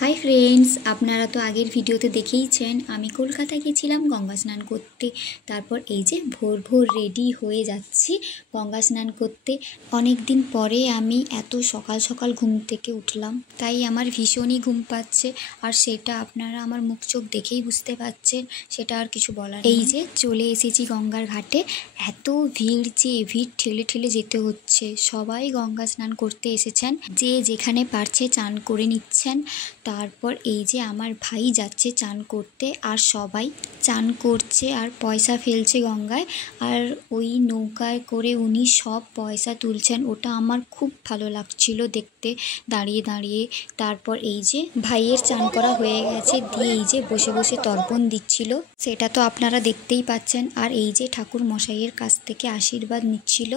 Hi friends, আপনারা তো আগের ভিডিওতে দেখেইছেন আমি কলকাতায় গেছিলাম গঙ্গা স্নান করতে। তারপর এই যে ভোর ভোর রেডি হয়ে যাচ্ছি গঙ্গা স্নান করতে। অনেক দিন পরে আমি এত সকাল সকাল ঘুম থেকে উঠলাম, তাই আমার ভীষণই ঘুম পাচ্ছে। আর সেটা আপনারা আমার মুখ চোখ দেখেই বুঝতে পারছেন, সেটা আর কিছু বলার। এই যে চলে এসেছি গঙ্গার ঘাটে। এত ভিড় যে ভিড় ঠেলে ঠেলে যেতে হচ্ছে। সবাই গঙ্গা স্নান করতে এসেছেন, যে যেখানে পারছে চান করে নিচ্ছেন। তারপর এই যে আমার ভাই যাচ্ছে চান করতে, আর সবাই চান করছে আর পয়সা ফেলছে গঙ্গায়। আর ওই নৌকায় করে উনি সব পয়সা তুলছেন, ওটা আমার খুব ভালো লাগছিল দেখতে দাঁড়িয়ে দাঁড়িয়ে। তারপর এই যে ভাইয়ের চান করা হয়ে গেছে, দিয়ে এই যে বসে বসে তর্পণ দিচ্ছিল, সেটা তো আপনারা দেখতেই পাচ্ছেন। আর এই যে ঠাকুর মশাইয়ের কাছ থেকে আশীর্বাদ নিচ্ছিল।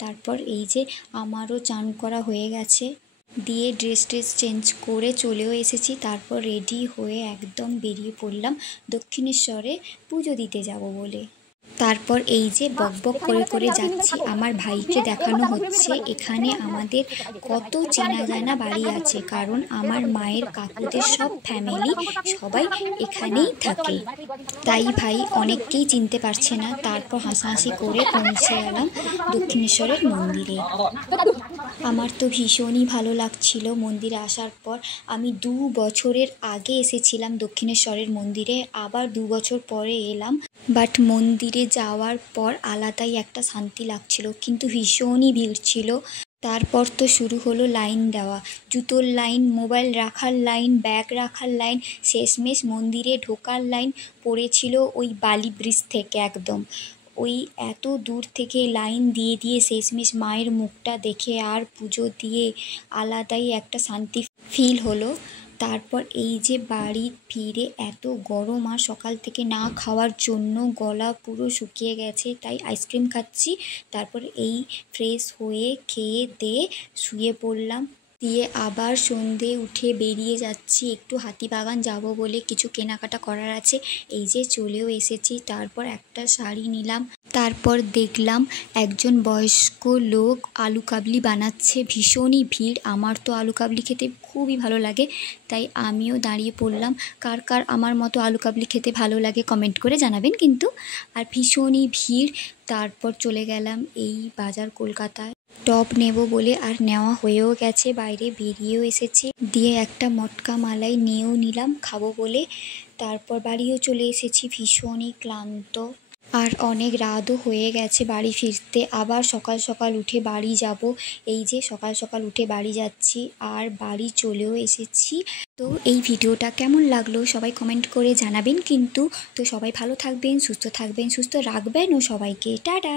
তারপর এই যে আমারও চান করা হয়ে গেছে, দিয়ে ড্রেস চেঞ্জ করে চলেও এসেছি। তারপর রেডি হয়ে একদম বেরিয়ে পড়লাম দক্ষিণেশ্বরে পুজো দিতে যাব বলে। তারপর এই যে বকবক করে করে যাচ্ছি, আমার ভাইকে দেখানো হচ্ছে এখানে আমাদের কত চেনা জানা বাড়ি আছে, কারণ আমার মায়ের কাকুদের সব ফ্যামিলি সবাই এখানেই থাকে, তাই ভাই অনেককেই চিনতে পারছে না। তারপর হাসাহাসি করে পৌঁছে গেলাম দক্ষিণেশ্বরের মন্দিরে। আমার তো ভীষণই ভালো লাগছিল মন্দিরে আসার পর। আমি 2 বছরের আগে এসেছিলাম দক্ষিণেশ্বরের মন্দিরে, আবার 2 বছর পরে এলাম। বাট মন্দিরে যাওয়ার পর আলাদাই একটা শান্তি লাগছিল, কিন্তু ভীষণই ভিড় ছিল। তারপর তো শুরু হলো লাইন দেওয়া, জুতোর লাইন, মোবাইল রাখার লাইন, ব্যাগ রাখার লাইন, শেষমেশ মন্দিরে ঢোকার লাইন পড়েছিল ওই বালি ব্রিজ থেকে একদম। ওই এত দূর থেকে লাইন দিয়ে দিয়ে শেষমেশ মায়ের মুখটা দেখে আর পুজো দিয়ে আলাদাই একটা শান্তি ফিল হলো। তারপর এই যে বাড়ি ফিরে এত গরম, আর সকাল থেকে না খাওয়ার জন্য গলা পুরো শুকিয়ে গেছে, তাই আইসক্রিম খাচ্ছি। তারপর এই ফ্রেশ হয়ে খেয়ে দিয়ে শুয়ে পড়লাম, দিয়ে আবার সন্ধে উঠে বেরিয়ে যাচ্ছি একটু হাতিবাগান যাব বলে, কিছু কেনাকাটা করার আছে। এই যে চলেও এসেছি। তারপর একটা শাড়ি নিলাম। তারপর দেখলাম একজন বয়স্ক লোক আলু কাবলি বানাচ্ছে, ভীষণই ভিড়। আমার তো আলু কাবলি খেতে খুবই ভালো লাগে, তাই আমিও দাঁড়িয়ে পড়লাম। কার কার আমার মতো আলু কাবলি খেতে ভালো লাগে কমেন্ট করে জানাবেন কিন্তু। আর ভীষণই ভিড়। তারপর চলে গেলাম এই বাজার কলকাতায় টপ নেব বলে, আর নেওয়া হয়েও গেছে, বাইরে বেরিয়েও এসেছি। দিয়ে একটা মটকা মালাই নিয়েও নিলাম খাবো বলে। তারপর বাড়িও চলে এসেছি, ভীষণই ক্লান্ত আর অনেক রাতও হয়ে গেছে বাড়ি ফিরতে। আবার সকাল সকাল উঠে বাড়ি যাব। এই যে সকাল সকাল উঠে বাড়ি যাচ্ছি, আর বাড়ি চলেও এসেছি। তো এই ভিডিওটা কেমন লাগলো সবাই কমেন্ট করে জানাবেন কিন্তু। তো সবাই ভালো থাকবেন, সুস্থ থাকবেন, সুস্থ রাখবেন ও সবাইকে টাটা।